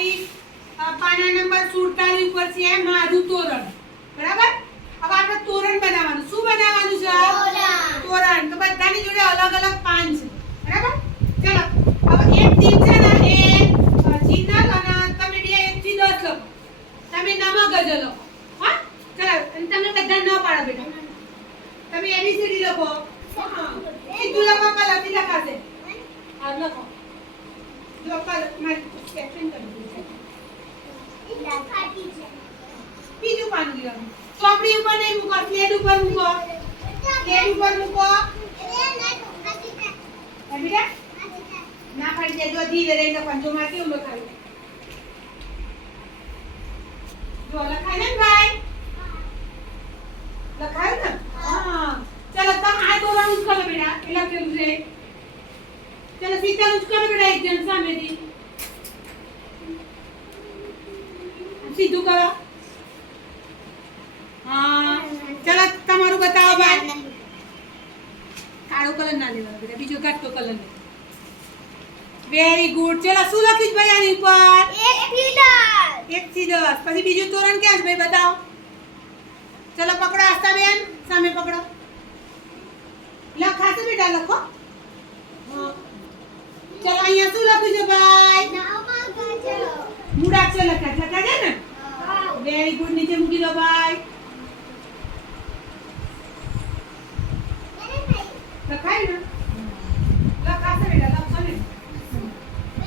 પાના નંબર 47 ઉપર છે મારું તોરણ. બરાબર? હવે આપણે તોરણ બનાવવાનું. શું બનાવવાનું છે? તોરણ. તો બધાની જોડે અલગ અલગ પાન છે. બરાબર? ચલો. હવે એક ટીમ છે ને એ જીનલ અને તમે બે એક થી દસ લખો. તમે નમક જ લખો. હા? ચલો. અને તમે બધા ન પાડો બેટા. તમે એબીસીડી લખો. હા સીધું લખો કલરથી લખાશે હા લખો જો કલર મારી કેપ્શન કરી દીધું છે બીજું પાનું લેવાનું ચોપડી ઉપર નહીં મૂકો પ્લેટ ઉપર મૂકો. પ્લેટ ઉપર મૂકો. બેટા ના પડી જાય જો ધીરે રહીને મારે કેવું લખાયું? જો લખાય ને ભાઈ? લખાયું ને? હા. ચલો, તમે આ દોરાનું જ કરો બેટા. એટલે કેવું છે? ચલો સીતાનું જ કરો બેટા એક જણ સામેથી સીધું કરો હા ચલો તમારું બતાવો ભાઈ કાળો કલર ના લેવાનો બેટા બીજો ઘાટો કલર લે વેરી ગુડ ચલો શું લખીશ ભાઈ આની ઉપર એક થી દસ પછી બીજું તોરણ ક્યાં છે ભાઈ બતાવો ચલો પકડો આસ્તા બેન સામે પકડો લખાશે બેટા લખો. ચલો અહીંયા શું લખ્યું છે ભાઈ? મૂળાક્ષર લખ્યા. લખ્યા છે ને? વેરી ગુડ નીચે મૂકી દો ભાઈ.